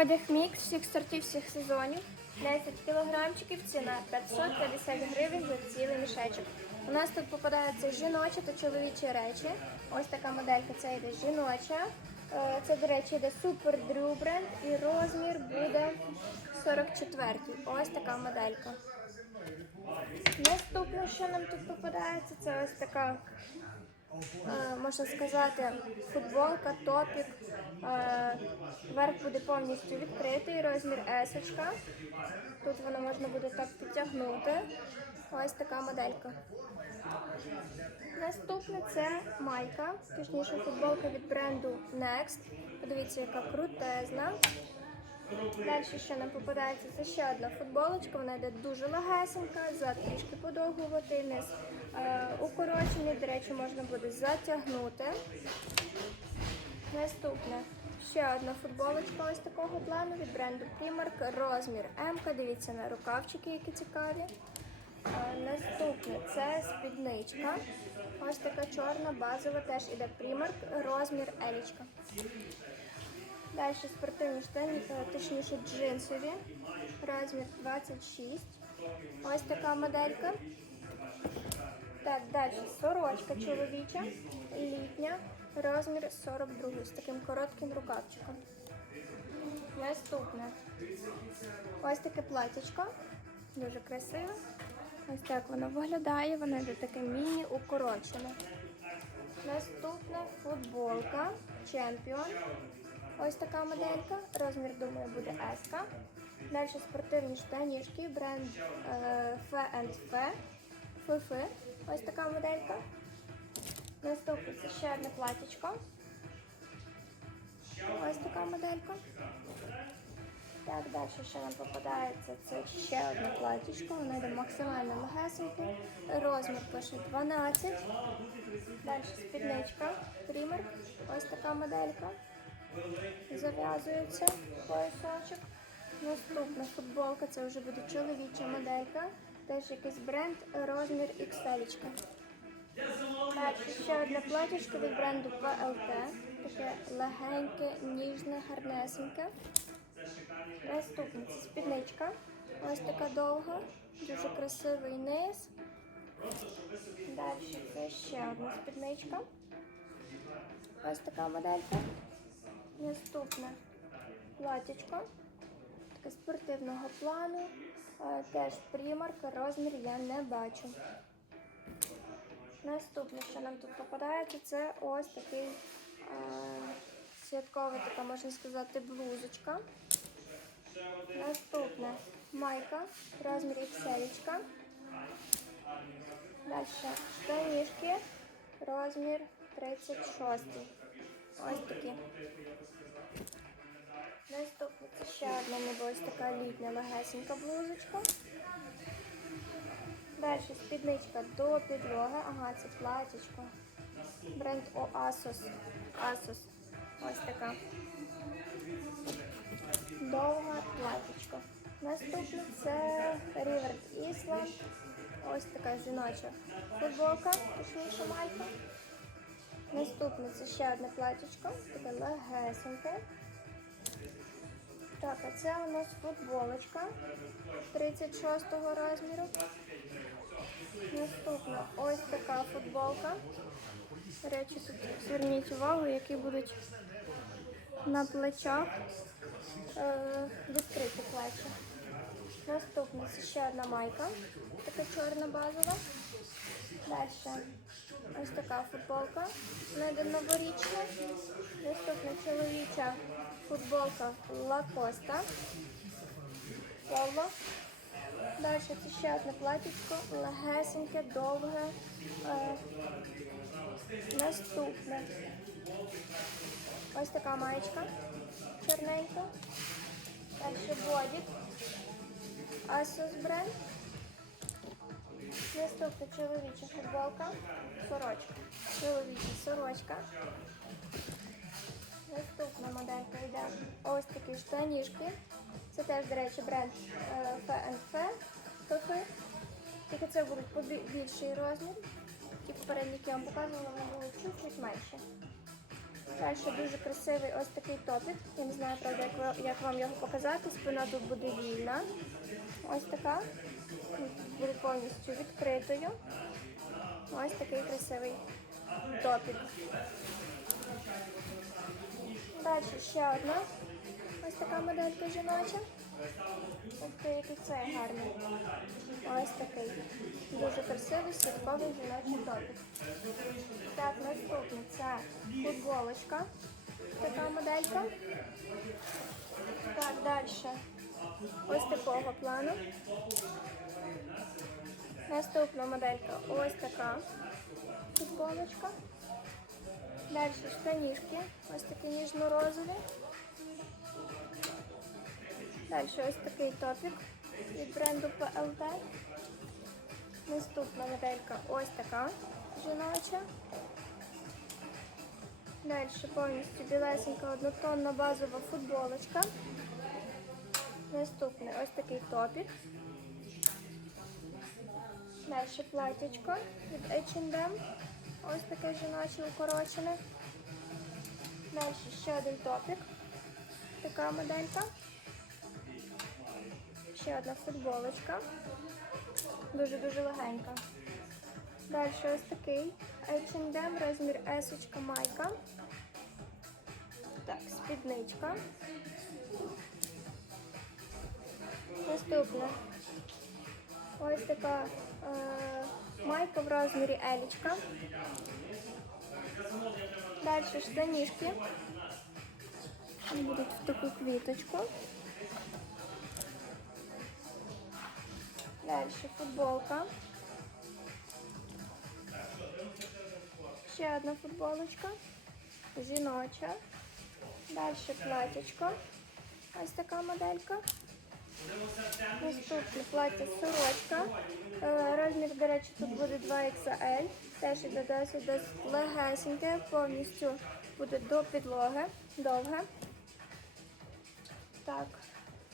Одяг мікс всіх сортів, всіх сезонів. 10 кілограмчиків, ціна 550 гривень за цілий мішечок. У нас тут попадаються жіночі та чоловічі речі. Ось така моделька, це йде жіноча. Е, Це, до речі, йде супер дрю і розмір буде 44. Ось така моделька. Наступне, що нам тут попадається, це ось така е, можна сказати, футболка, топік. Е, Верх буде повністю відкритий, розмір есочка. Тут воно можна буде так підтягнути. Ось така моделька. Наступне це майка, точніше футболка від бренду Next. Подивіться, яка крутезна. Далі що нам попадається, це ще одна футболочка, вона йде дуже легесенька, зад трішки подовгувати, низ е, укорочений, до речі, можна буде затягнути. Наступне ще одна футболочка ось такого плану від бренду Primark, розмір М. Дивіться на рукавчики, які цікаві. Наступне це спідничка. Ось така чорна, базова, теж іде Primark, розмір Елічка. Далі спортивні штані, е, точніше джинсові, розмір 26. Ось така моделька. Так, далі сорочка чоловіча, літня, розмір 42 з таким коротким рукавчиком. Наступне. Ось таке платічко, дуже красиве. Ось так воно виглядає, воно йде таке міні укорочене. Наступна футболка Champion. Ось така моделька. Розмір, думаю, буде S. Далі спортивні штанішки, бренд е, F&F. Фифи. Ось така моделька. Наступне ще одне платічко. Ось така моделька. Так, далі що нам попадається, це ще одне платічко, воно йде максимально легесеньке. Розмір пише 12. Далі спідничка, пример. Ось така моделька. Зав'язується поясочок. Наступна футболка, це вже буде чоловіча моделька. Теж якийсь бренд, розмір XL. Ще одне платічко від бренду PLT. Таке легеньке, ніжне, гарнесеньке. Наступна це спідничка. Ось така довга, дуже красивий низ. Далі це ще одна спідничка. Ось така моделька. Наступне платічко. Таке спортивного плану. Е, Теж примарка, розмір я не бачу. Наступне, що нам тут попадається, це ось такий е, святкова, така можна сказати, блузочка. Наступне майка, розмір XL. Далі штанішки, розмір 36. Ось такі. Наступне це ще одна ніби ось така літня легесенька блузочка. Далі спідничка до підлоги. Ага, це платічко. Бренд Oasos. Asos. Ось така. Довга платічко. Наступне це River Island. Ось така жіноча футболка, точніше майка. Наступне це ще одне платічко, таке легесеньке. Так, а це у нас футболочка 36 розміру. Наступна ось така футболка. Речі, тут зверніть увагу, які будуть на плечах е, відкриті плечі. Наступна ще одна майка, така чорна базова. Далі ось така футболка. Новорічна. Наступна чоловіча футболка Лакоста. Поло. Далі це ще одне платічко, легесеньке, довге. Е, наступне. Ось така маєчка чорненька. Далі бодік. Asos бренд. Наступна чоловіча футболка. Сорочка. Чоловіча сорочка. Наступна моделька йде ось такі штанішки. Це теж, до речі, бренд е, Фифи. Тільки це будуть більший розмір. Ті попередні, я вам показувала, вони були чуть-чуть менші. Далі дуже красивий ось такий топік. Я не знаю, правда, як, як вам його показати. Спина тут буде вільна. Ось така. Буде повністю відкритою. Ось такий красивий топік. Далі ще одна. Ось така моделька жіноча. Ось який це гарний. Ось такий. Дуже красивий святковий жіночий топік. Так, наступне це футболочка. Така моделька. Так, далі. Ось такого плану. Наступна моделька ось така футболочка. Далі штанішки, ось такі ніжно-розові. Далі ось такий топік від бренду PLT. Наступна моделька ось така жіноча. Далі повністю білесенька однотонна базова футболочка. Наступний ось такий топік. Далі платячко від H&M. Ось таке жіноче укорочене. Далі ще один топік. Така моделька. Ще одна футболочка. Дуже-дуже легенька. Далі ось такий H&M, розмір S майка. Так, спідничка. Наступне. Ось така е, майка в розмірі елічка. Далі штанішки. Будуть в таку квіточку. Далі футболка. Ще одна футболочка. Жіноча. Далі платячко. Ось така моделька. Наступне плаття сорочка. Е, Розмір, до речі, тут буде 2XL. Теж іде досить досить легесеньке, повністю буде до підлоги, довге. Так,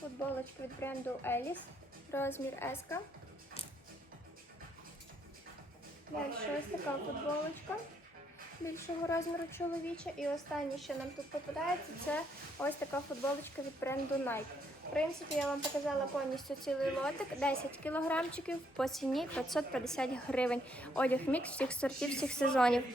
футболочка від бренду Еліс. Розмір S. Далі ось така футболочка більшого розміру чоловіча. І останнє, що нам тут попадається, це ось така футболочка від бренду Nike. В принципі, я вам показала повністю цілий лотик, 10 кілограмчиків по ціні 550 гривень. Одяг мікс всіх сортів, всіх сезонів.